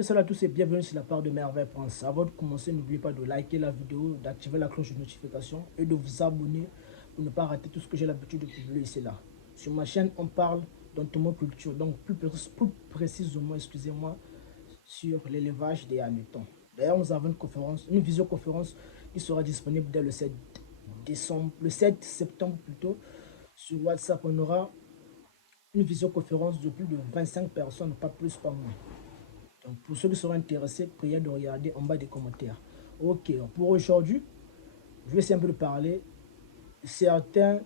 Salut à tous et bienvenue sur la part de Merveille Prince. Avant de commencer, n'oubliez pas de liker la vidéo, d'activer la cloche de notification et de vous abonner pour ne pas rater tout ce que j'ai l'habitude de publier ici là. Sur ma chaîne, on parle d'entomoculture, donc plus précisément, excusez-moi, sur l'élevage des hannetons. D'ailleurs, nous avons une visioconférence qui sera disponible dès le 7 septembre plutôt. Sur WhatsApp, on aura une visioconférence de plus de 25 personnes, pas plus, pas moins. Donc, pour ceux qui seront intéressés, priez de regarder en bas des commentaires. Ok, pour aujourd'hui, je vais essayer un peu de parler de certains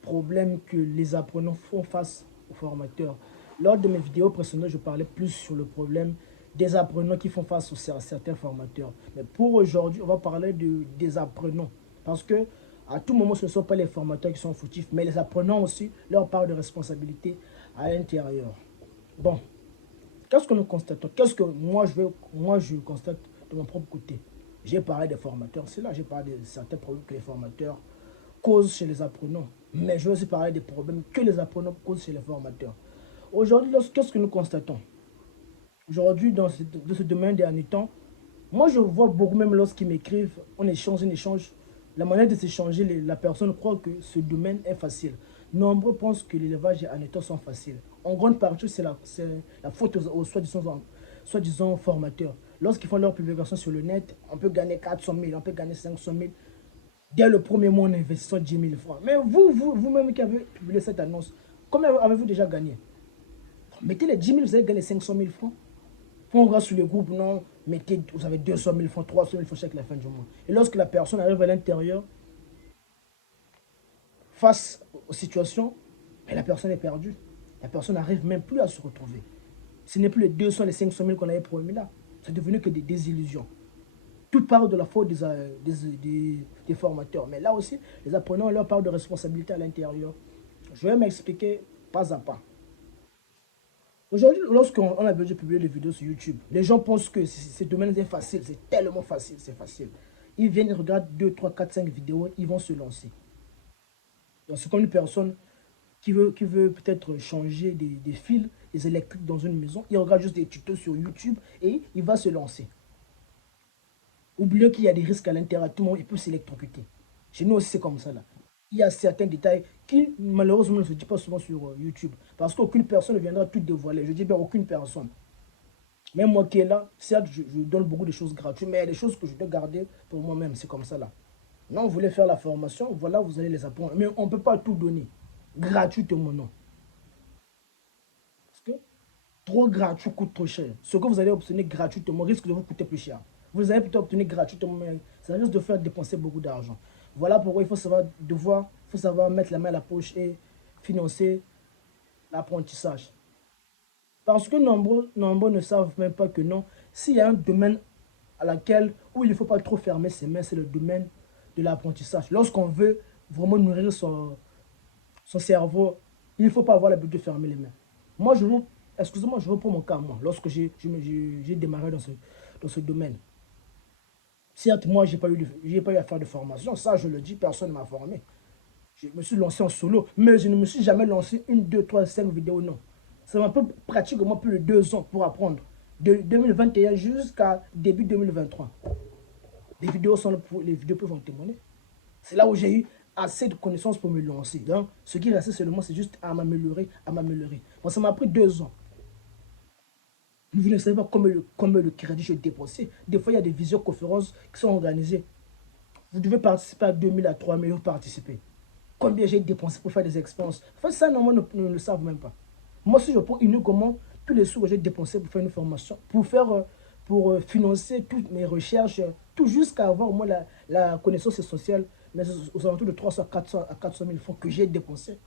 problèmes que les apprenants font face aux formateurs. Lors de mes vidéos précédentes, je parlais plus sur le problème des apprenants qui font face à certains formateurs. Mais pour aujourd'hui, on va parler des apprenants. Parce que à tout moment, ce ne sont pas les formateurs qui sont fautifs, mais les apprenants aussi, leur part de responsabilité à l'intérieur. Bon, qu'est-ce que nous constatons? Qu'est-ce que je constate de mon propre côté? J'ai parlé des formateurs, c'est là j'ai parlé de certains problèmes que les formateurs causent chez les apprenants. Mais je vais aussi parler des problèmes que les apprenants causent chez les formateurs. Aujourd'hui, qu'est-ce que nous constatons? Aujourd'hui, dans ce domaine des derniers temps, moi je vois beaucoup, même lorsqu'ils m'écrivent, on échange, la manière de s'échanger, la personne croit que ce domaine est facile. Nombreux pensent que l'élevage et hannetons sont faciles. En grande partie, c'est la faute aux soi-disant formateurs. Lorsqu'ils font leur publication sur le net, on peut gagner 400 000, on peut gagner 500 000. Dès le premier mois, en investissant 10 000 francs. Mais vous-même qui avez publié cette annonce, combien avez-vous déjà gagné? Mettez les 10 000, vous allez gagner 500 000 francs. Quand on regarde sur le groupe, non, mettez, vous avez 200 000 francs, 300 000 francs chaque la fin du mois. Et lorsque la personne arrive à l'intérieur, face aux situations, mais la personne est perdue. La personne n'arrive même plus à se retrouver. Ce n'est plus les 200, les 500 000 qu'on avait promis là. C'est devenu que des désillusions. Tout part de la faute des formateurs. Mais là aussi, les apprenants ont leur part de responsabilité à l'intérieur. Je vais m'expliquer pas à pas. Aujourd'hui, lorsqu'on a besoin de publier des vidéos sur YouTube, les gens pensent que ce domaine est facile, c'est tellement facile, c'est facile. Ils viennent, ils regardent 2, 3, 4, 5 vidéos, ils vont se lancer. Donc c'est comme une personne qui veut peut-être changer des fils, des électriques dans une maison. Il regarde juste des tutos sur YouTube et il va se lancer. Oublions qu'il y a des risques à l'intérieur, tout le monde il peut s'électrocuter. Chez nous aussi, c'est comme ça là. Il y a certains détails qui malheureusement ne se disent pas souvent sur YouTube. Parce qu'aucune personne ne viendra tout dévoiler. Je dis bien aucune personne. Même moi qui est là, certes, je donne beaucoup de choses gratuites, mais il y a des choses que je dois garder pour moi-même. C'est comme ça là. Non, vous voulez faire la formation, voilà, vous allez les apprendre. Mais on ne peut pas tout donner gratuitement, non. Parce que trop gratuit coûte trop cher. Ce que vous allez obtenir gratuitement risque de vous coûter plus cher. Vous allez plutôt obtenir gratuitement, mais ça risque de faire dépenser beaucoup d'argent. Voilà pourquoi il faut savoir mettre la main à la poche et financer l'apprentissage. Parce que nombreux ne savent même pas que non, s'il y a un domaine où il ne faut pas trop fermer ses mains, c'est le domaine de l'apprentissage. Lorsqu'on veut vraiment nourrir son cerveau, il ne faut pas avoir l'habitude de fermer les mains. Moi, excusez-moi, je reprends mon cas, moi, lorsque j'ai démarré dans ce domaine. Certes, moi, j'ai pas eu à faire de formation, ça, je le dis, personne ne m'a formé. Je me suis lancé en solo, mais je ne me suis jamais lancé une, deux, trois, cinq vidéos, non. Ça m'a pris pratiquement plus de 2 ans pour apprendre. De 2021 jusqu'à début 2023. Les vidéos peuvent en témoigner. C'est là où j'ai eu assez de connaissances pour me lancer. Donc, ce qui restait seulement, c'est juste à m'améliorer, à m'améliorer. Bon, ça m'a pris 2 ans. Vous ne savez pas combien le crédit je dépensé. Des fois, il y a des visioconférences qui sont organisées. Vous devez participer à 2000 à 3000, vous participez. Combien j'ai dépensé pour faire des expériences. En fait, ça, normalement, ne le savent même pas. Moi, si je prends uniquement tous les sous que j'ai dépensés pour faire une formation, pour financer toutes mes recherches, tout jusqu'à avoir au moins la connaissance essentielle, mais aux alentours de 300 à 400 000 francs que j'ai dépensés.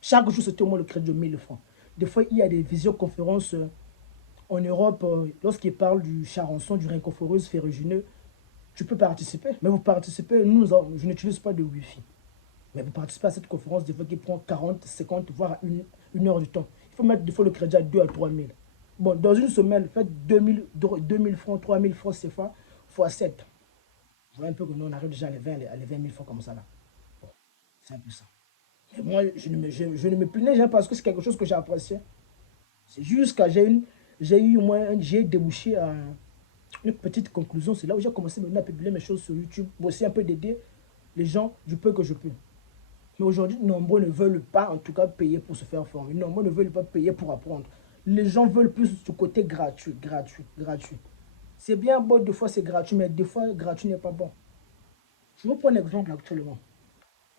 Chaque jour, c'était au moins le crédit de 1000 francs. Des fois, il y a des visioconférences en Europe, lorsqu'ils parlent du charançon, du rhincophorus ferrugineux, tu peux participer. Mais vous participez, je n'utilise pas de Wi-Fi. Mais vous participez à cette conférence, des fois qui prend 40, 50, voire une heure du temps. Il faut mettre des fois le crédit à 2 à 3 000. Bon, dans une semaine, faites 2000 francs, 3000 francs CFA fois 7. Vous voyez un peu que nous, on arrive déjà à les 20 000 francs comme ça là. Bon, c'est un peu ça. Mais moi, je ne me plaignais jamais parce que c'est quelque chose que j'ai apprécié. C'est juste que j'ai j'ai eu moi, j'ai débouché à une petite conclusion. C'est là où j'ai commencé maintenant à publier mes choses sur YouTube, pour aussi un peu d'aider les gens du peu que je peux. Mais aujourd'hui, nombreux ne veulent pas, en tout cas, payer pour se faire former. Nombreux ne veulent pas payer pour apprendre. Les gens veulent plus du côté gratuit, gratuit, gratuit. C'est bien bon, des fois c'est gratuit, mais des fois gratuit n'est pas bon. Je vous prends un exemple actuellement.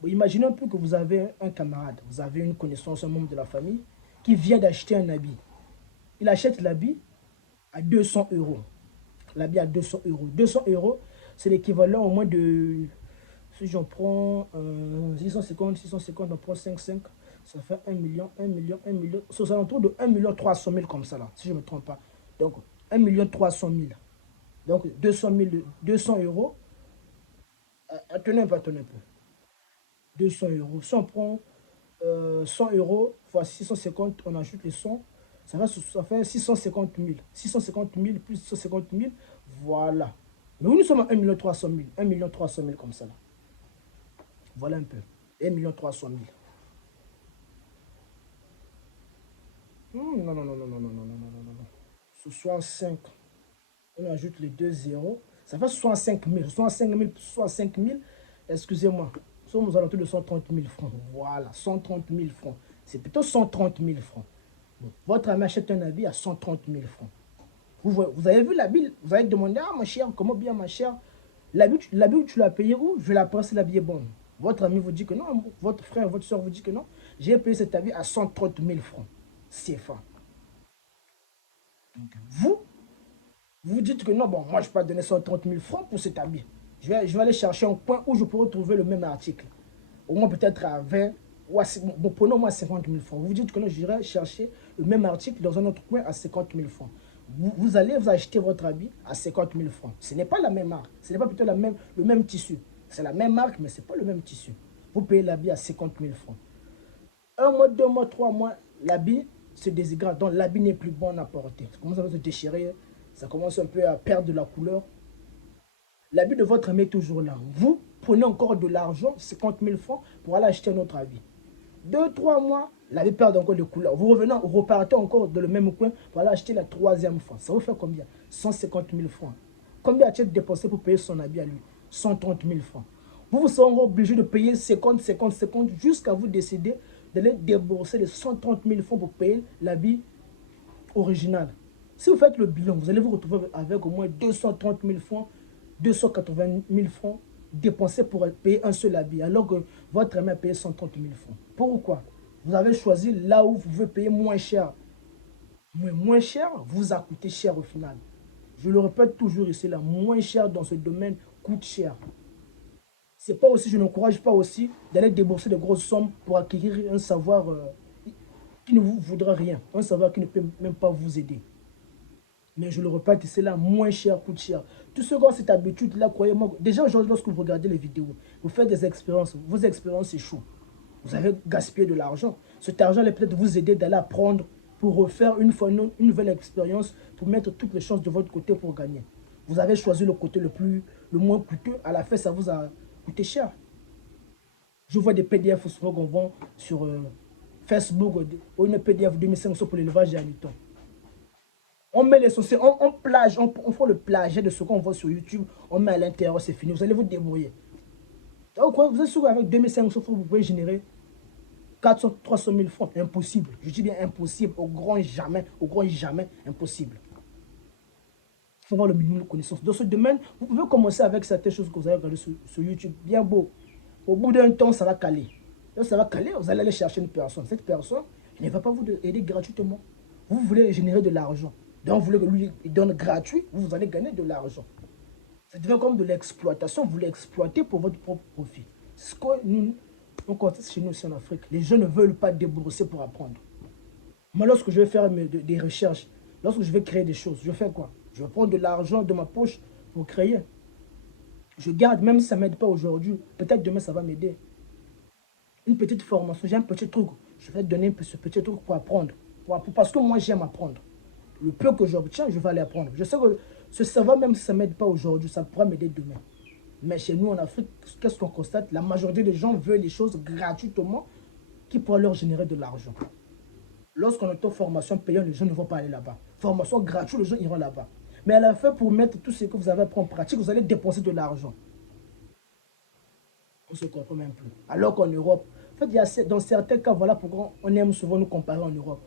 Bon, imaginez un peu que vous avez un camarade, vous avez une connaissance, un membre de la famille, qui vient d'acheter un habit. Il achète l'habit à 200 euros. L'habit à 200 euros. 200 euros, c'est l'équivalent au moins de... Si j'en prends 650, on prend 5, ça fait 1 million, 1 million, 1 million. C'est aux alentours de 1 million 300 000 comme ça là, si je ne me trompe pas. Donc 1 million 300 000. Donc 200 euros. Attendez un peu. 200 euros. Si on prend 100 euros fois 650, on ajoute les 100, ça fait 650 000. 650 000 plus 650 000, voilà. Mais nous sommes à 1 million 300 000. 1 million 300 000 comme ça là. Voilà un peu. 1 million 300 000. Non, non, non, non, non, non, non, non, non, non, non. 65. On ajoute les deux zéros. Ça fait 65 000. 65 000 plus 65 000. Excusez-moi. Nous sommes aux alentours de 130 000 francs. Voilà, 130 000 francs. C'est plutôt 130 000 francs. Bon, votre ami achète un habit à 130 000 francs. Vous avez vu l'habit, vous avez demandé, ah ma chère, comment bien ma chère, l'habit tu l'as payé où? Je l'ai pressé, l'habit est bon. Votre ami vous dit que non, votre frère, votre soeur vous dit que non, j'ai payé cet habit à 130 000 francs CFA. Donc vous dites que non, bon, moi je peux pas donner 130 000 francs pour cet habit. Je vais aller chercher un coin où je pourrais trouver le même article. Au moins peut-être à 20, ou à, bon, prenons moi 50 000 francs. Vous dites que non, j'irai chercher le même article dans un autre coin à 50 000 francs. Vous allez vous acheter votre habit à 50 000 francs. Ce n'est pas la même marque. Ce n'est pas plutôt le même tissu. C'est la même marque, mais ce n'est pas le même tissu. Vous payez l'habit à 50 000 francs. Un mois, 2 mois, 3 mois, l'habit se déségrade. Donc l'habit n'est plus bon à porter. Ça commence à se déchirer. Ça commence un peu à perdre de la couleur. L'habit de votre ami est toujours là. Vous prenez encore de l'argent, 50 000 francs, pour aller acheter un autre habit. 2, 3 mois, l'habit perd encore de couleur. Vous revenez, vous repartez encore dans le même coin pour aller acheter la troisième fois. Ça vous fait combien? 150 000 francs. Combien a-t-il dépensé pour payer son habit à lui? 130 000 francs. Vous serez encore obligé de payer 50, 50, 50 jusqu'à vous décider d'aller débourser les 130 000 francs pour payer l'habit original. Si vous faites le bilan, vous allez vous retrouver avec au moins 230 000 francs, 280 000 francs dépensés pour payer un seul habit, alors que votre ami a payé 130 000 francs. Pourquoi? Vous avez choisi là où vous pouvez payer moins cher. Mais moins cher vous a coûté cher au final. Je le répète toujours ici, là, moins cher dans ce domaine coûte cher. C'est pas aussi, je n'encourage pas aussi d'aller débourser de grosses sommes pour acquérir un savoir qui ne vous voudra rien, un savoir qui ne peut même pas vous aider. Mais je le répète, c'est là, moins cher coûte cher. Tous ceux qui ont cette habitude-là, croyez-moi, déjà aujourd'hui, lorsque vous regardez les vidéos, vous faites des expériences, vos expériences échouent. Vous avez gaspillé de l'argent. Cet argent allait peut-être vous aider d'aller apprendre pour refaire une fois une nouvelle expérience, pour mettre toutes les chances de votre côté pour gagner. Vous avez choisi le côté le moins coûteux, à la fin, ça vous a coûté cher. Je vois des PDF souvent qu'on vend sur Facebook, ou une PDF 2500 pour l'élevage des hannetons. On met l'essentiel, on plage, on fait le plagiat de ce qu'on voit sur YouTube, on met à l'intérieur, c'est fini, vous allez vous débrouiller. Donc, vous êtes sûr qu'avec 2500 francs, vous pouvez générer 400, 300 000 francs. Impossible. Je dis bien impossible, au grand jamais, impossible. Il faut avoir le minimum de connaissances. Dans ce domaine, vous pouvez commencer avec certaines choses que vous avez regardées sur YouTube, bien beau. Au bout d'un temps, ça va caler. Donc, ça va caler, vous allez aller chercher une personne. Cette personne ne va pas vous aider gratuitement. Vous voulez générer de l'argent. Donc, vous voulez que lui donne gratuit, vous allez gagner de l'argent. Ça devient comme de l'exploitation, vous l'exploitez pour votre propre profit. C'est ce que on constate chez nous aussi en Afrique. Les gens ne veulent pas débourser pour apprendre. Moi, lorsque je vais faire des recherches, lorsque je vais créer des choses, je fais quoi? Je vais prendre de l'argent de ma poche pour créer. Je garde, même si ça ne m'aide pas aujourd'hui, peut-être demain ça va m'aider. Une petite formation, j'ai un petit truc, je vais donner ce petit truc pour apprendre. Parce que moi j'aime apprendre. Le peu que j'obtiens, je vais aller apprendre. Je sais que ce savoir, même si ça ne m'aide pas aujourd'hui, ça pourra m'aider demain. Mais chez nous en Afrique, qu'est-ce qu'on constate? La majorité des gens veulent les choses gratuitement qui pourraient leur générer de l'argent. Lorsqu'on entend formation payante, les gens ne vont pas aller là-bas. Formation gratuite, les gens iront là-bas. Mais à la fin, pour mettre tout ce que vous avez appris en pratique, vous allez dépenser de l'argent. On ne se comprend même plus. Alors qu'en Europe, en fait, dans certains cas, voilà pourquoi on aime souvent nous comparer en Europe.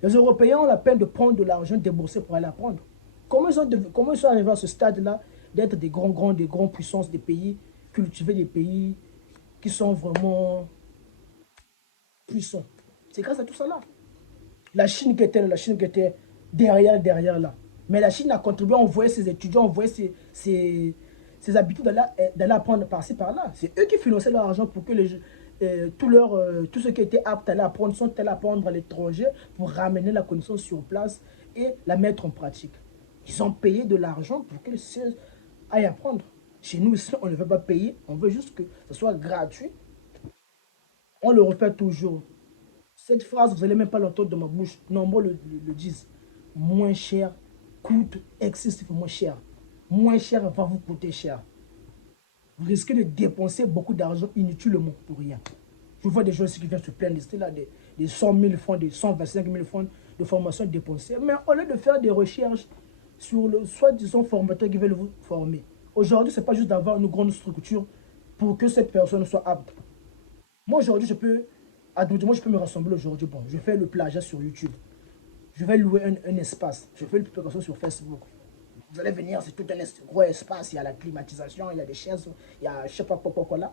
Les Européens ont la peine de prendre de l'argent déboursé pour aller apprendre. Comment ils sont arrivés à ce stade-là d'être des grandes puissances, des pays cultivés, des pays qui sont vraiment puissants? C'est grâce à tout ça là. La Chine qui était derrière là. Mais la Chine a contribué à envoyer ses étudiants, envoyer ses habitants d'aller apprendre par-ci, par-là. C'est eux qui finançaient leur argent pour que tous ceux qui étaient aptes à aller apprendre sont allés apprendre à l'étranger pour ramener la connaissance sur place et la mettre en pratique. Ils ont payé de l'argent pour que les CES aillent apprendre. Chez nous, ici, on ne veut pas payer, on veut juste que ce soit gratuit. On le répète toujours. Cette phrase, vous n'allez même pas l'entendre de ma bouche. Nombreux le disent. Moins cher coûte excessivement cher. Moins cher va vous coûter cher. Vous risquez de dépenser beaucoup d'argent inutilement pour rien. Je vois des gens ici qui viennent se plaindre là, des 100 000 francs, des 125 000 francs de formation dépensée. Mais au lieu de faire des recherches sur le soi-disant formateur qui veulent vous former, aujourd'hui, ce n'est pas juste d'avoir une grande structure pour que cette personne soit apte. Moi, aujourd'hui, je peux me rassembler aujourd'hui. Bon, je fais le plagiat sur YouTube. Je vais louer un espace. Je fais une publication sur Facebook. Vous allez venir, c'est tout un gros espace. Il y a la climatisation, il y a des chaises, il y a je ne sais pas quoi là.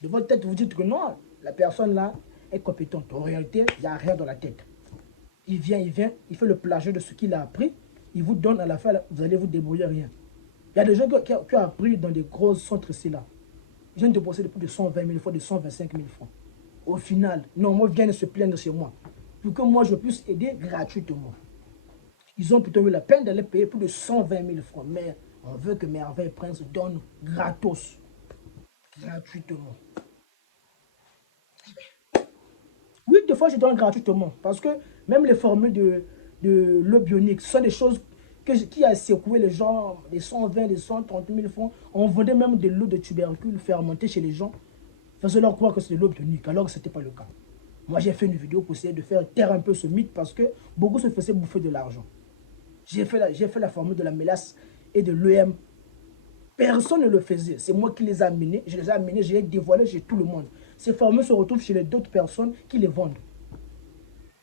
De votre tête, vous dites que non, la personne là est compétente. En réalité, il n'y a rien dans la tête. Il vient, il fait le plagiat de ce qu'il a appris. Il vous donne à la fin, vous allez vous débrouiller rien. Il y a des gens qui ont appris dans des gros centres ici là. Ils viennent dépenser de plus de 120 000 francs, de 125 000 francs. Au final, non, moi, viennent se plaindre chez moi. Pour que moi, je puisse aider gratuitement. Ils ont plutôt eu la peine d'aller payer plus de 120 000 francs. Mais on veut que Merveille Prince donne gratos. Gratuitement. Oui, des fois, je donne gratuitement. Parce que même les formules de l'eau bionique, ce sont des choses qui a secoué les gens, des 120, des 130 000 francs. On vendait même de l'eau de tubercule fermentée chez les gens. Faisait-leur croire que c'était de l'eau bionique, alors que ce n'était pas le cas. Moi, j'ai fait une vidéo pour essayer de faire taire un peu ce mythe parce que beaucoup se faisaient bouffer de l'argent. J'ai fait la formule de la mélasse et de l'EM. Personne ne le faisait. C'est moi qui les ai amenés. Je les ai amenés, je les ai dévoilés chez tout le monde. Ces formules se retrouvent chez d'autres personnes qui les vendent.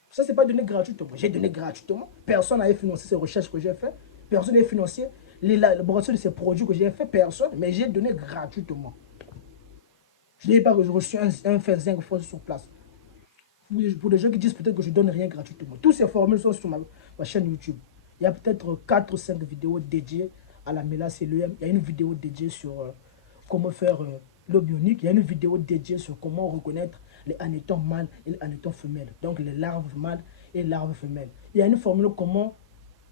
Ça, ce n'est pas donné gratuitement. J'ai donné gratuitement. Personne n'avait financé ces recherches que j'ai faites. Personne n'avait financé l'élaboration de ces produits que j'ai fait. Personne. Mais j'ai donné gratuitement. Je n'ai pas reçu un fait 5 fois sur place. Pour les gens qui disent peut-être que je ne donne rien gratuitement. Toutes ces formules sont sur ma chaîne YouTube. Il y a peut-être 4 ou 5 vidéos dédiées à la mélasse et l'EM. Il y a une vidéo dédiée sur comment faire l'eau bionique. Il y a une vidéo dédiée sur comment reconnaître les anétons mâles et les anétons femelles. Donc les larves mâles et les larves femelles. Il y a une formule comment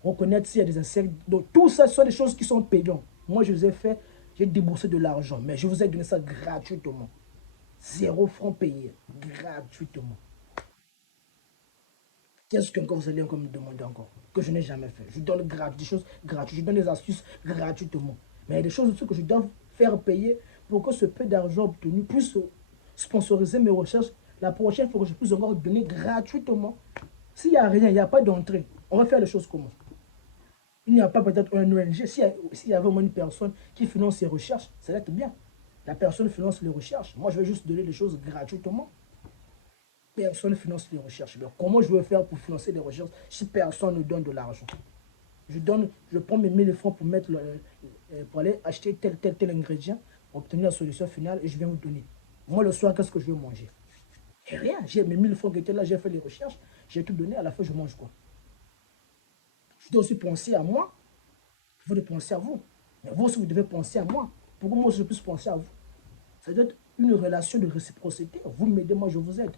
reconnaître s'il y a des insectes. Donc tout ça, ce sont des choses qui sont payantes. Moi, je les ai fait, j'ai déboursé de l'argent. Mais je vous ai donné ça gratuitement. 0 franc payé. Gratuitement. Qu'est-ce que vous allez encore me demander encore? Que je n'ai jamais fait. Je donne des choses gratuites. Je donne des astuces gratuitement. Mais il y a des choses aussi que je dois faire payer pour que ce peu d'argent obtenu puisse sponsoriser mes recherches. La prochaine fois que je puisse encore donner gratuitement. S'il n'y a rien, il n'y a pas d'entrée. On va faire les choses comment? Il n'y a pas peut-être un ONG. S'il y a vraiment une personne qui finance ses recherches, ça va être bien. La personne finance les recherches. Moi, je vais juste donner les choses gratuitement. Personne ne finance les recherches. Donc, comment je vais faire pour financer les recherches si personne ne donne de l'argent? Je prends mes 1000 francs pour aller acheter tel ingrédient, pour obtenir la solution finale et je vais vous donner. Moi, le soir, qu'est-ce que je vais manger? Et rien. J'ai mes 1000 francs qui étaient là, j'ai fait les recherches, j'ai tout donné, à la fin, je mange quoi? Je dois aussi penser à moi. Vous devez penser à vous. Mais vous aussi, vous devez penser à moi. Pour que moi, je puisse penser à vous. Ça doit être une relation de réciprocité. Vous m'aidez, moi, je vous aide.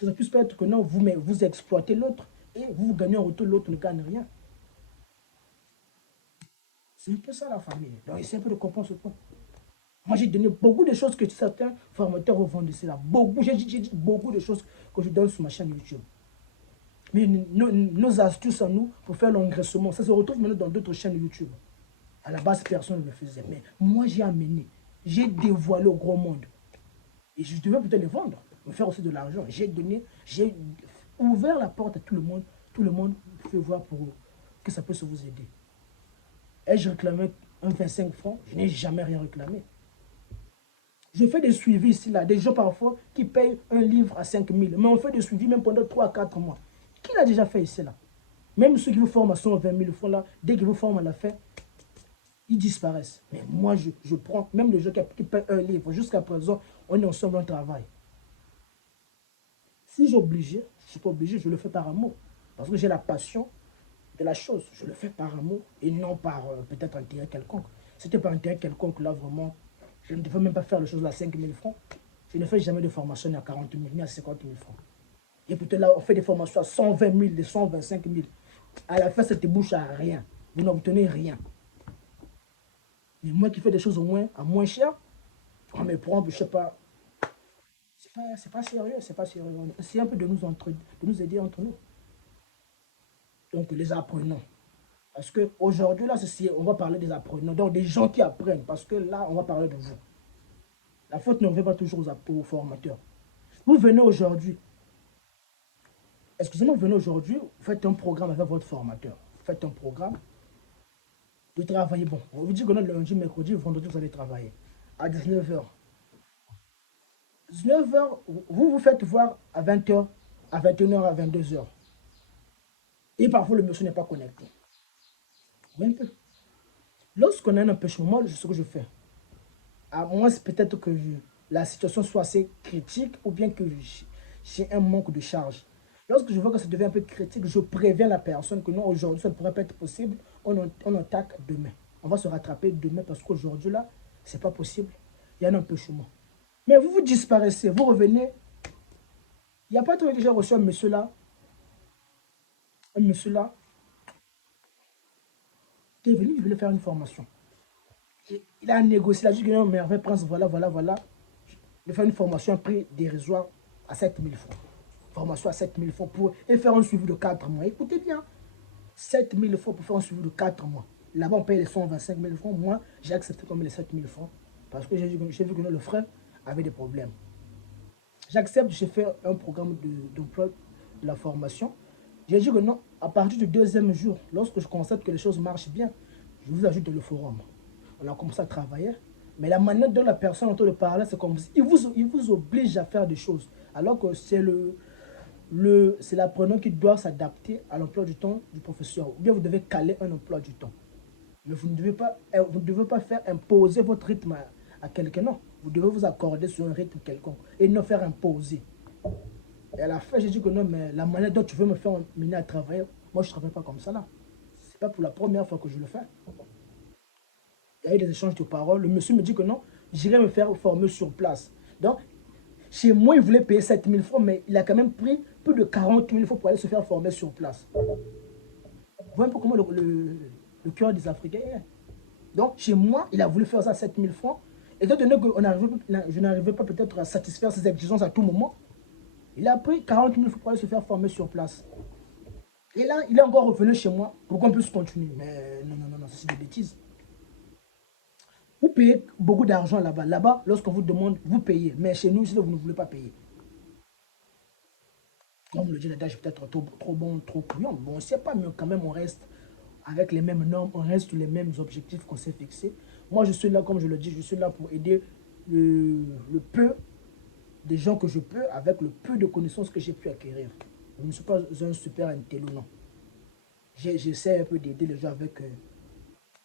Ça puisse pas être que non, vous exploitez l'autre et vous gagnez en retour, l'autre ne gagne rien. C'est un peu ça la famille. Donc, essayez un peu de comprendre ce point. Moi, j'ai donné beaucoup de choses que certains formateurs revendent ici là. Beaucoup, j'ai dit beaucoup de choses que je donne sur ma chaîne YouTube. Mais nos astuces à nous pour faire l'engraissement, ça se retrouve maintenant dans d'autres chaînes YouTube. À la base, personne ne le faisait. Mais moi, j'ai amené, j'ai dévoilé au grand monde. Et je devais peut-être les vendre, me faire aussi de l'argent. J'ai donné, j'ai ouvert la porte à tout le monde fait voir pour que ça peut se vous aider. Et je réclamais un 25 francs, je n'ai jamais rien réclamé. Je fais des suivis ici, là, des gens parfois qui payent un livre à 5 000, mais on fait des suivis même pendant 3 à 4 mois. Qui l'a déjà fait ici, là? Même ceux qui vous forment à 120 000 francs, là, dès qu'ils vous forment à la fin, ils disparaissent. Mais moi, je prends, même les gens qui payent un livre, jusqu'à présent, on est ensemble, on travaille. Si j'ai obligé, je ne suis pas obligé, je le fais par amour. Parce que j'ai la passion de la chose. Je le fais par amour et non par peut-être intérêt quelconque. Si c'était par intérêt quelconque, là, vraiment, je ne devais même pas faire les choses à 5 000 francs. Je ne fais jamais de formation ni à 40 000, ni à 50 000 francs. Et peut-être là, on fait des formations à 120 000, des 125 000. À la fin, ça te bouche à rien. Vous n'obtenez rien. Mais moi qui fais des choses au moins à moins cher, on me prend, je ne sais pas. C'est pas sérieux, c'est pas sérieux. C'est un peu de nous aider entre nous. Donc, les apprenants. Parce qu'aujourd'hui, là, on va parler des apprenants. Donc, des gens qui apprennent. Parce que là, on va parler de vous. La faute ne revient pas toujours aux formateurs. Vous venez aujourd'hui, excusez-moi, vous venez aujourd'hui, vous faites un programme avec votre formateur. Vous faites un programme de travailler. Bon, on vous dit que le lundi, mercredi, vendredi, vous allez travailler. À 19h. 19h, vous vous faites voir à 20h, à 21h, à 22h. Et parfois, le monsieur n'est pas connecté. Vous voyez un peu. Lorsqu'on a un empêchement, moi, c'est ce que je fais. À moins, c'est peut-être que la situation soit assez critique ou bien que j'ai un manque de charge. Lorsque je vois que ça devient un peu critique, je préviens la personne que non, aujourd'hui, ça ne pourrait pas être possible. On attaque demain. On va se rattraper demain parce qu'aujourd'hui, là, c'est pas possible. Il y a un empêchement. Mais vous disparaissez, vous revenez. Il n'y a pas trop déjà reçu un monsieur là, qui est venu, il voulait faire une formation. Il a négocié, il a dit que non, mais Hervé Prince, voilà, voilà, voilà. Il a fait une formation à prix dérisoire à 7 000 francs. Formation à 7 000 francs et faire un suivi de 4 mois. Écoutez bien, 7 000 francs pour faire un suivi de 4 mois. Là-bas, on paye les 125 000 francs. Moi, j'ai accepté comme les 7 000 francs parce que j'ai vu que le frère avait des problèmes. J'accepte, j'ai fait un programme d'emploi de la formation. J'ai dit que non, à partir du deuxième jour, lorsque je constate que les choses marchent bien, je vous ajoute le forum. On a commencé à travailler. Mais la manière dont la personne est en train de parler, c'est comme si il vous oblige à faire des choses. Alors que c'est l'apprenant qui doit s'adapter à l'emploi du temps du professeur. Ou bien vous devez caler un emploi du temps. Mais vous ne devez pas faire imposer votre rythme à quelqu'un. Non, vous devez vous accorder sur un rythme quelconque et non faire imposer. Et à la fin, j'ai dit que non, mais la manière dont tu veux me faire mener à travailler, moi je ne travaille pas comme ça là. C'est pas pour la première fois que je le fais. Il y a eu des échanges de paroles. Le monsieur me dit que non, j'irai me faire former sur place. Donc, chez moi, il voulait payer 7 000 francs, mais il a quand même pris plus de 40 000 francs pour aller se faire former sur place. Vous voyez un peu comment le cœur des Africains est. Donc, chez moi, il a voulu faire ça à 7 000 francs. Étant donné que je n'arrivais pas peut-être à satisfaire ses exigences à tout moment, il a pris 40 000 francs pour aller se faire former sur place. Et là, il est encore revenu chez moi pour qu'on puisse continuer. Mais non, non, non, non, c'est des bêtises. Vous payez beaucoup d'argent là-bas. Là-bas, lorsqu'on vous demande, vous payez. Mais chez nous, vous ne voulez pas payer. Comme le dit l'adage, peut-être trop bon, trop couillon. Bon, on ne sait pas, mais quand même, on reste avec les mêmes normes, on reste sur les mêmes objectifs qu'on s'est fixés. Moi, je suis là, comme je le dis, je suis là pour aider le peu des gens que je peux avec le peu de connaissances que j'ai pu acquérir. Je ne suis pas un super intello, non. J'essaie un peu d'aider les gens avec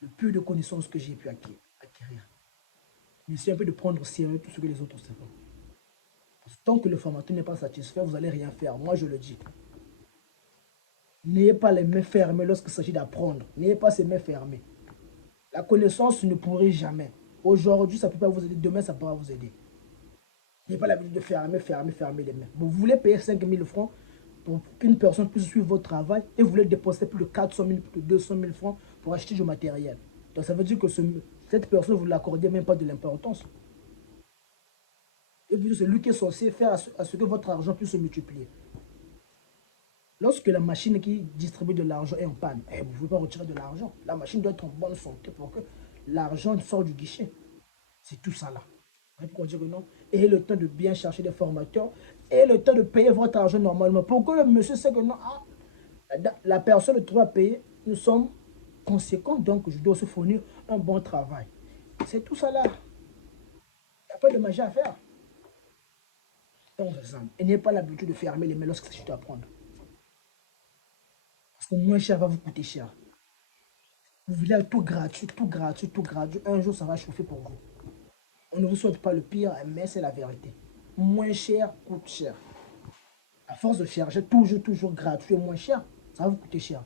le peu de connaissances que j'ai pu acquérir. J'essaie un peu de prendre au sérieux tout ce que les autres savent. Tant que le formateur n'est pas satisfait, vous n'allez rien faire. Moi, je le dis. N'ayez pas les mains fermées lorsqu'il s'agit d'apprendre. N'ayez pas ces mains fermées. La connaissance ne pourrit jamais. Aujourd'hui, ça ne peut pas vous aider. Demain, ça pourra vous aider. N'ayez pas l'habitude de fermer les mains. Vous voulez payer 5 000 francs pour qu'une personne puisse suivre votre travail et vous voulez déposer plus de 400 000, plus de 200 000 francs pour acheter du matériel. Donc, ça veut dire que cette personne, vous ne l'accordez même pas de l'importance. Et puis, c'est lui qui est censé faire à ce que votre argent puisse se multiplier. Lorsque la machine qui distribue de l'argent est en panne, vous ne pouvez pas retirer de l'argent. La machine doit être en bonne santé pour que l'argent sorte du guichet. C'est tout ça là. Pourquoi dire que non? Ayez le temps de bien chercher des formateurs. et le temps de payer votre argent normalement. Pour que le monsieur sait que non, ah, la personne doit payer, nous sommes conséquents, donc je dois se fournir un bon travail. C'est tout ça là. Il n'y a pas de magie à faire. Donc, exemple, et n'ayez pas l'habitude de fermer les mains lorsque c'est juste à prendre. Parce que moins cher va vous coûter cher. Vous voulez tout gratuit, tout gratuit, tout gratuit. Un jour, ça va chauffer pour vous. On ne vous souhaite pas le pire, mais c'est la vérité. Moins cher coûte cher. À force de chercher toujours, toujours gratuit et moins cher, ça va vous coûter cher.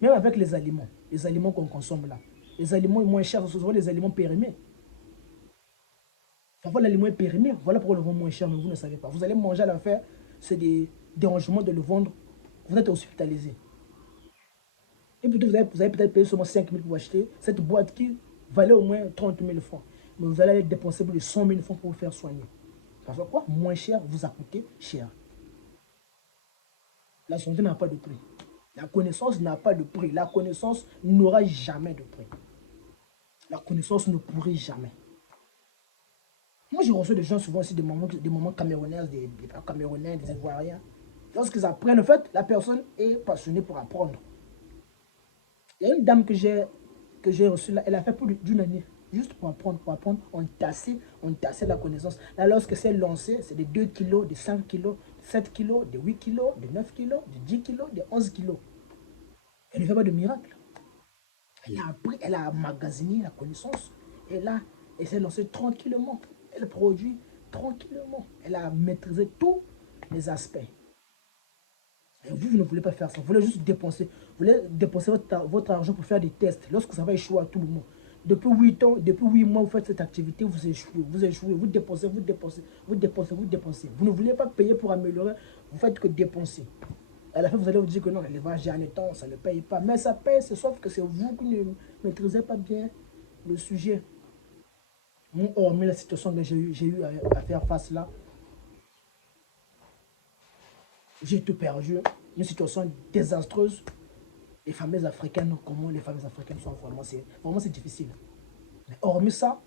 Même avec les aliments qu'on consomme là. Les aliments moins chers, ce sont souvent les aliments périmés. Parfois, l'aliment est périmé, voilà pourquoi le vend moins cher, mais vous ne savez pas. Vous allez manger à l'affaire, c'est des dérangements de le vendre, vous êtes hospitalisé. Et plutôt, vous avez peut-être payé seulement 5 000 pour acheter cette boîte qui valait au moins 30 000 francs. Mais vous allez dépenser plus de 100 000 francs pour vous faire soigner. Parce que quoi? Moins cher vous a coûté cher. La santé n'a pas de prix. La connaissance n'a pas de prix. La connaissance n'aura jamais de prix. La connaissance ne pourrait jamais. Moi, je reçois des gens souvent aussi des moments camerounais, des Camerounais, des Ivoiriens. Lorsqu'ils apprennent, en fait, la personne est passionnée pour apprendre. Il y a une dame que j'ai reçue là, elle a fait plus d'une année. Juste pour apprendre, on tassait la connaissance. Là, lorsque c'est lancé, c'est de 2 kilos, de 5 kilos, de 7 kilos, de 8 kilos, de 9 kilos, de 10 kilos, de 11 kilos. Elle ne fait pas de miracle. Elle a appris, elle a emmagasiné la connaissance. Et là, elle s'est lancée tranquillement. Elle produit tranquillement. Elle a maîtrisé tous les aspects. Et vous ne voulez pas faire ça. Vous voulez juste dépenser. Vous voulez dépenser votre argent pour faire des tests. Lorsque ça va échouer à tout moment. Depuis 8 ans, depuis 8 mois, vous faites cette activité, vous échouez, vous dépensez, vous dépensez, vous dépensez, vous dépensez. Vous ne voulez pas payer pour améliorer, vous faites que dépenser. À la fin, vous allez vous dire que non, l'élevage en temps, ça ne paye pas. Mais ça paye, c'est sauf que c'est vous qui ne maîtrisez pas bien le sujet. Moi, hormis la situation que j'ai eu à faire face là, j'ai tout perdu. Une situation désastreuse. Les familles africaines, comment les familles africaines sont vraiment c'est difficile. Mais hormis ça,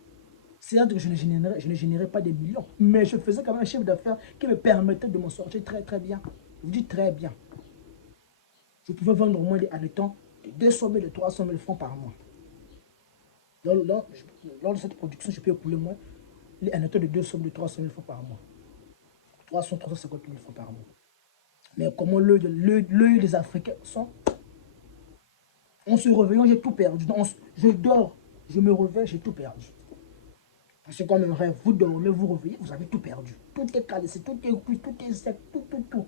c'est-à-dire que je ne générais pas des millions. Mais je faisais quand même un chiffre d'affaires qui me permettait de m'en sortir très très bien. Je vous dis très bien. Je pouvais vendre au moins des hannetons de 200 000, de 300 000 francs par mois. Lors de cette production, je peux écouler moins les hannetons de 200 000, de 300 000 francs par mois. 350 000 francs par mois. Mais comment l'œil des Africains sont. En se réveillant, j'ai tout perdu. Je dors, je me réveille, j'ai tout perdu. C'est comme un rêve. Vous dormez, vous réveillez, vous avez tout perdu. Tout est calé, tout est cuit, tout est sec, tout.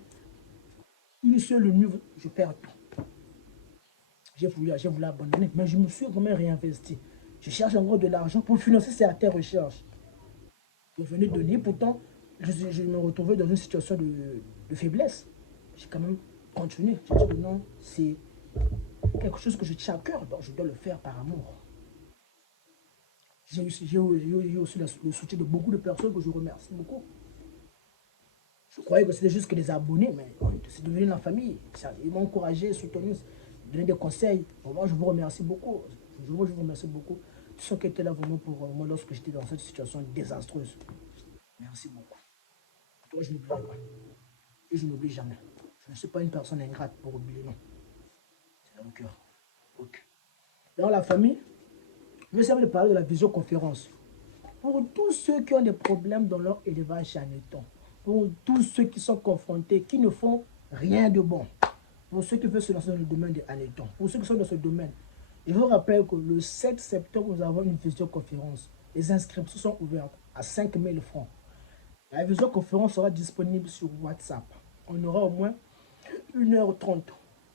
Une seule nuit, je perds tout. J'ai voulu abandonner, mais je me suis vraiment réinvesti. Je cherche encore de l'argent pour financer certaines recherches. Je venais donner, pourtant, je me retrouvais dans une situation de faiblesse. J'ai quand même continué. J'ai dit que non, c'est quelque chose que je tiens à cœur, donc je dois le faire par amour. J'ai eu aussi le soutien de beaucoup de personnes que je remercie beaucoup. Je croyais que c'était juste que des abonnés, mais c'est devenu la famille. Ils m'ont encouragé, soutenu, donné des conseils. Vraiment, je vous remercie beaucoup. Je vous remercie beaucoup. Tous ceux qui étaient là vraiment pour moi lorsque j'étais dans cette situation désastreuse. Merci beaucoup. Toi, je n'oublierai pas. Et je n'oublie jamais. Je ne suis pas une personne ingrate pour oublier, non. C'est dans le cœur. Ok. Dans la famille, je vais de parler de la visioconférence. Pour tous ceux qui ont des problèmes dans leur élevage chaneton, pour tous ceux qui sont confrontés, qui ne font rien de bon, pour ceux qui veulent se lancer dans le domaine des hannetons, pour ceux qui sont dans ce domaine, je vous rappelle que le 7 septembre, nous avons une visioconférence. Les inscriptions sont ouvertes à 5 000 francs. La visioconférence sera disponible sur WhatsApp. On aura au moins 1h30.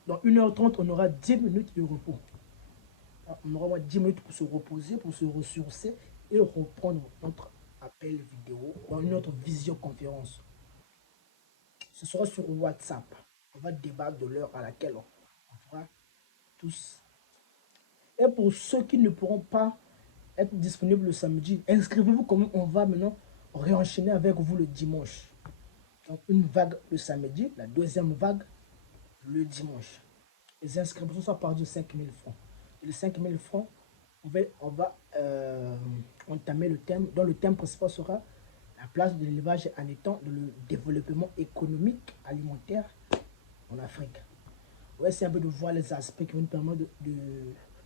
Dans 1h30, on aura 10 minutes de repos. On aura au moins 10 minutes pour se reposer, pour se ressourcer et reprendre notre appel vidéo dans une autre visioconférence. Ce sera sur WhatsApp. On va débattre de l'heure à laquelle on pourra tous. Et pour ceux qui ne pourront pas être disponibles le samedi, inscrivez-vous comme on va maintenant réenchaîner avec vous le dimanche. Donc une vague le samedi, la deuxième vague le dimanche. Les inscriptions sont à partir de 5 000 francs. Et les 5 000 francs, on va entamer le thème, dont le thème principal sera la la place de l'élevage en étant dans le développement économique alimentaire en Afrique. On va essayer un peu de voir les aspects qui vont nous permettre de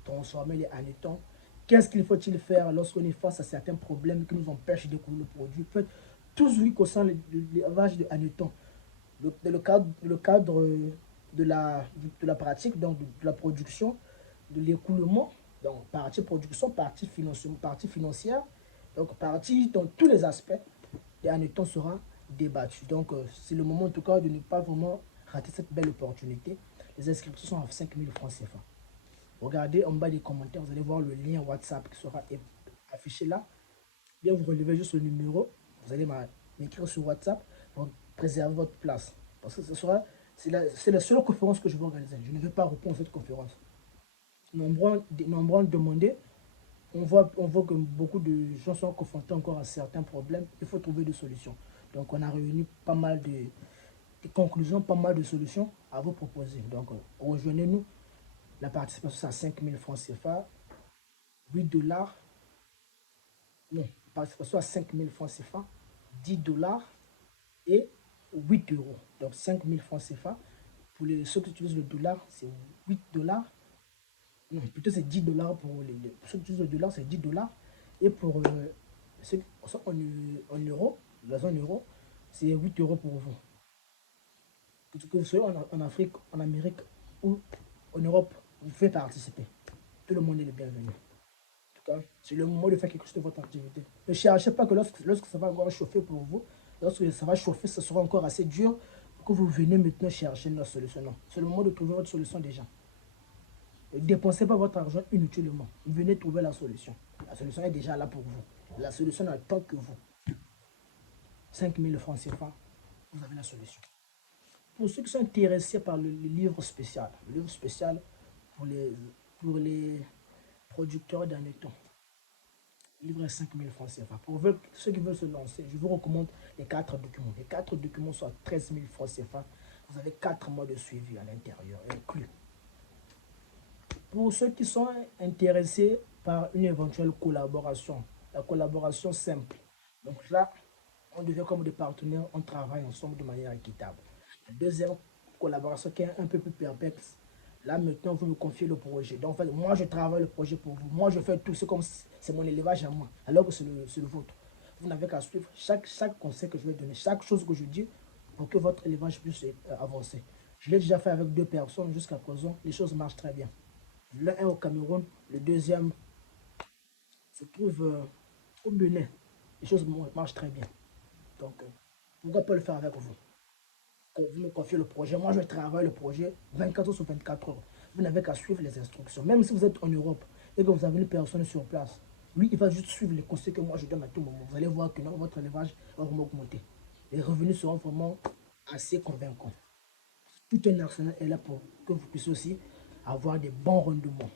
transformer les hannetons. Qu'est-ce qu'il faut-il faire lorsqu'on est face à certains problèmes qui nous empêchent de couler le produit? En fait, tout ce qui concerne l'élevage de hannetons, dans le cadre de la pratique, donc de la production, de l'écoulement, donc partie production, partie financière, donc partie dans tous les aspects, les hannetons sera débattu. Donc c'est le moment en tout cas de ne pas vraiment rater cette belle opportunité. Les inscriptions sont à 5000 francs CFA. Regardez en bas des commentaires, vous allez voir le lien WhatsApp qui sera affiché là. Bien, vous relevez juste le numéro, vous allez m'écrire sur WhatsApp pour préserver votre place. Parce que c'est la seule conférence que je vais organiser. Je ne vais pas répondre à cette conférence. Nombreux ont demandé. On voit que beaucoup de gens sont confrontés encore à certains problèmes. Il faut trouver des solutions. Donc, on a réuni pas mal de conclusions, pas mal de solutions à vous proposer. Donc, rejoignez-nous. La participation, c'est à 5000 francs CFA, 8 dollars. Non, la participation à 5000 francs CFA, 10 dollars et 8 euros. Donc, 5000 francs CFA. Pour ceux qui utilisent le dollar, c'est 8 dollars. Non, plutôt c'est 10 dollars pour ceux qui utilisent le dollar, c'est 10 dollars. Et pour ceux qui sont en euros, la zone euro, c'est 8 euros pour vous. Que vous soyez en Afrique, en Amérique ou en Europe, vous faites participer. Tout le monde est le bienvenu. En tout cas, c'est le moment de faire quelque chose de votre activité. Ne cherchez pas que lorsque ça va encore chauffer pour vous, lorsque ça va chauffer, ça sera encore assez dur pour que vous venez maintenant chercher une solution. Non, c'est le moment de trouver votre solution déjà. Ne dépensez pas votre argent inutilement. Venez trouver la solution. La solution est déjà là pour vous. La solution n'attend que vous. 5000 francs CFA, vous avez la solution. Pour ceux qui sont intéressés par le livre spécial pour les producteurs d'hannetons, le livre est 5000 francs CFA. Pour ceux qui veulent se lancer, je vous recommande les 4 documents. Les 4 documents sont à 13 000 francs CFA. Vous avez 4 mois de suivi à l'intérieur, inclus. Pour ceux qui sont intéressés par une éventuelle collaboration, la collaboration simple. Donc là, on devient comme des partenaires, on travaille ensemble de manière équitable. La deuxième collaboration qui est un peu plus perplexe, là maintenant vous me confiez le projet. Donc en fait, moi je travaille le projet pour vous. Moi je fais tout, c'est comme si c'est mon élevage à moi, alors que c'est le vôtre. Vous n'avez qu'à suivre chaque conseil que je vais donner, chaque chose que je dis pour que votre élevage puisse avancer. Je l'ai déjà fait avec 2 personnes jusqu'à présent, les choses marchent très bien. L'un est au Cameroun, le deuxième se trouve au Bénin. Les choses marchent très bien. Donc, pourquoi pas le faire avec vous? Vous me confiez le projet, moi je travaille le projet 24 heures sur 24 heures. Vous n'avez qu'à suivre les instructions. Même si vous êtes en Europe et que vous avez une personne sur place, lui, il va juste suivre les conseils que moi je donne à tout moment. Vous allez voir que votre élevage va vraiment augmenter. Les revenus seront vraiment assez convaincants. Tout un arsenal est là pour que vous puissiez aussi avoir des bons rendements.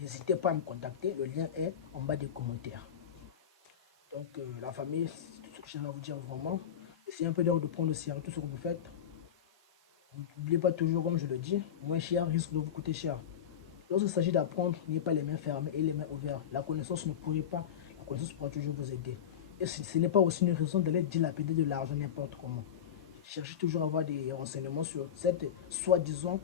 N'hésitez pas à me contacter, le lien est en bas des commentaires. Donc la famille, c'est tout ce que j'aimerais vous dire vraiment. Essayez un peu de prendre au sérieux tout ce que vous faites. N'oubliez pas toujours, comme je le dis, moins cher risque de vous coûter cher. Lorsqu'il s'agit d'apprendre, n'ayez pas les mains fermées et les mains ouvertes. La connaissance ne pourrait pas, la connaissance pourra toujours vous aider. Et ce n'est pas aussi une raison d'aller dilapider de l'argent n'importe comment. Cherchez toujours à avoir des renseignements sur cette soi-disant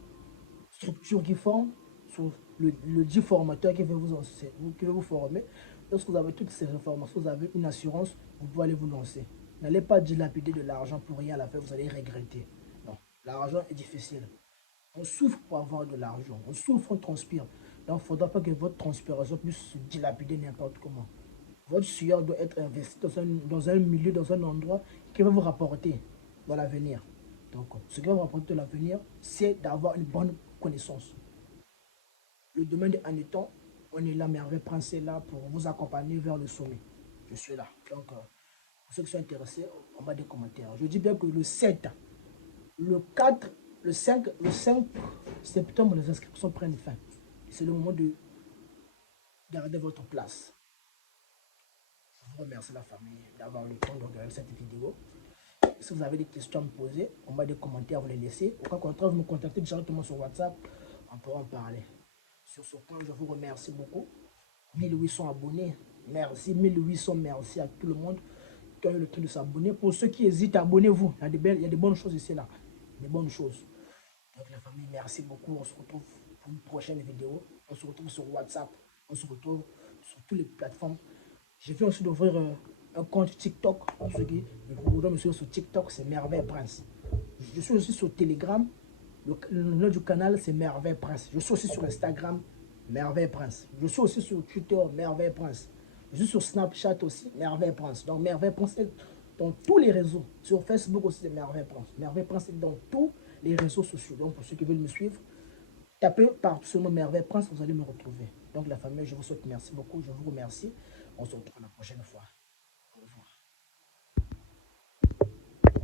structure qui forme, sur le dit formateur qui veut vous former. Lorsque vous avez toutes ces informations, vous avez une assurance, vous pouvez aller vous lancer. N'allez pas dilapider de l'argent pour rien à la fin, vous allez regretter. Non, l'argent est difficile. On souffre pour avoir de l'argent, on souffre, on transpire. Donc, il ne faudra pas que votre transpiration puisse se dilapider n'importe comment. Votre sueur doit être investie dans un milieu, dans un endroit qui va vous rapporter dans l'avenir. Donc, ce qui va vous rapporter dans l'avenir, c'est d'avoir une bonne connaissance. Le domaine de Hannetons, on est là, Merveille Prince est là pour vous accompagner vers le sommet. Je suis là. Donc, pour ceux qui sont intéressés, en bas des commentaires. Je dis bien que le 7, le 4, le 5 septembre, les inscriptions prennent fin. C'est le moment de garder votre place. Je vous remercie la famille d'avoir le temps de regarder cette vidéo. Si vous avez des questions à me poser, en bas des commentaires, vous les laissez. Au cas contraire, vous me contactez directement sur WhatsApp, on pourra en parler. Sur ce point, je vous remercie beaucoup. 1800 abonnés, merci. 1800, merci à tout le monde. qui ont eu le temps de s'abonner. Pour ceux qui hésitent, abonnez-vous. Il y a des bonnes choses ici, là. Des bonnes choses. Donc la famille, merci beaucoup. On se retrouve pour une prochaine vidéo. On se retrouve sur WhatsApp. On se retrouve sur toutes les plateformes. Je viens aussi d'ouvrir un compte TikTok. Pour ceux qui me suivre sur TikTok, c'est Merveille Prince. Je suis aussi sur Telegram. Le nom du canal, c'est Merveille Prince. Je suis aussi sur Instagram, Merveille Prince. Je suis aussi sur Twitter, Merveille Prince. Je suis sur Snapchat aussi, Merveille Prince. Donc, Merveille Prince est dans tous les réseaux. Sur Facebook aussi, c'est Merveille Prince. Merveille Prince est dans tous les réseaux sociaux. Donc, pour ceux qui veulent me suivre, tapez par ce nom Merveille Prince, vous allez me retrouver. Donc, la famille, je vous souhaite merci beaucoup. Je vous remercie. On se retrouve la prochaine fois.